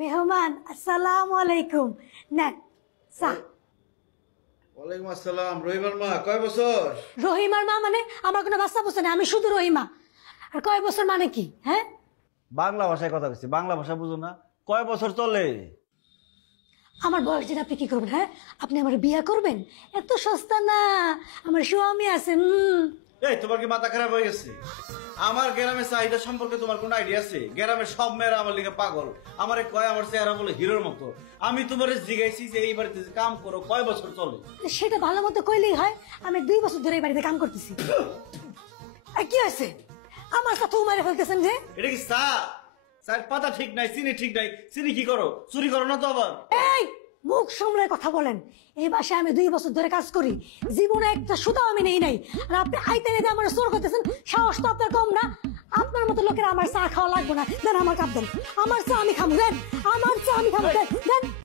মেহমান আসসালামু আলাইকুম। নেন চা। ওয়ালাইকুম আসসালাম। রহিমার মা কয় বছর? রহিমার মা মানে আমার কোনো বাচ্চা বসে না, আমি শুধু রহিমা। আর কয় বছর মানে কি? হ্যাঁ, বাংলা ভাষায় কথা বলছি, বাংলা ভাষা বুঝো না? কয় বছর চলে? আমার বয়স জেনে আপনি কি করবেন? হ্যাঁ, আপনি আমার বিয়ে করবেন? এত সস্তা না, আমার স্বামী আছে। এই তোমার কি মাথা খারাপ হয়ে গেছে? আমার গ্রামের চাহিদা সম্পর্কে তোমার কোনো আইডিয়া আছে? গ্রামের সব মেয়েরা আমার লিগে পাগল। আমারে কয় আমার চেহারা বলে হিরোর মতো। আমি তোমারে জিজ্ঞাসি যে এই বাড়িতে যে কাম করো কয় বছর চলে? সেটা ভালো মতো কইলেই হয়। আমি 2 বছর ধরে এই বাড়িতে কাম করতেছি। আর কি হয়েছে? আমার কথা উমারে ফেলতেছেন যে? এটা কি চা? চায়ের পাতা ঠিক নাই, চিনি ঠিক নাই। চিনি কি করো? চুরি করো না তো আবার? এই মুখ সামলে কথা বলেন। এই বাসায় আমি 2 বছর ধরে কাজ করি, জীবনে একটা সুতাও আমি নেই নাই। আর আপনি আইতে নিতে আমার চোর করতেছেন, সাহস তো আপনার কম না? আপনার মতো লোকের আমার চা খাওয়া লাগবে না। দেন আমার কাপ দেন, আমার চা আমি খাবো। দেন